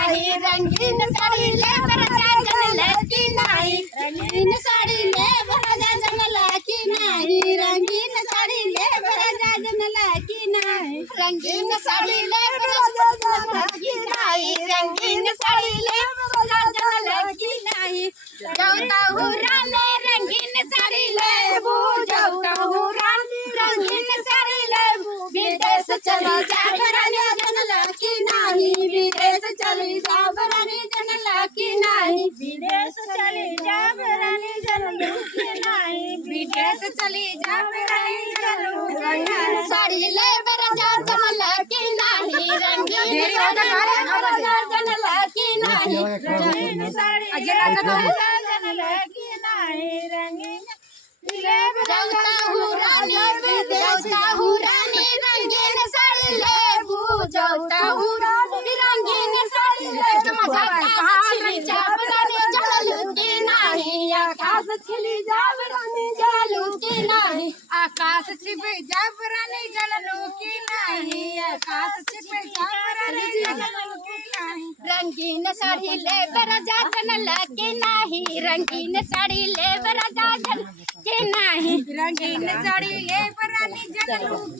नाही रंगीन साडी ले बरजा जनला की नाही रंगीन साडी ले बरजा जनला की नाही रंगीन साडी ले बरजा जनला की नाही रंगीन साडी ले बरजा जनला की नाही रंगीन साडी ले बरजा जनला की नहीं जाऊता हूँ राने रंगीन साड़ी लेबू जाऊता हूँ रानी रंगीन साड़ी लेबू विदेश चली जा रानी जनला की नहीं विदेश चली जा रानी जनला की नहीं विदेश चली जा रानी जनलू की नहीं विदेश चली जा रानी जनलू रंगीन साड़ी ले बरजा जनला की नहीं रंगीन साड़ी जनला की नहीं रंगीन साड़ी जनला की नहीं रंगीन जाऊता हूँ रानी रंगीन साड़ी लेबू जाऊता हूँ रानी रंगीन साड़ी लेबू जलू की नहीं आकाश छिली जाब रानी जलू की नहीं आकाश छिप जाब रानी जलू की नहीं आकाश छिप जाब रानी जलू की नहीं रंगीन साड़ी ले बरजा जनला की नहीं रंगीन साड़ी ले बरजा जन के नहीं रंगीन साड़ी ले बरानी जनलू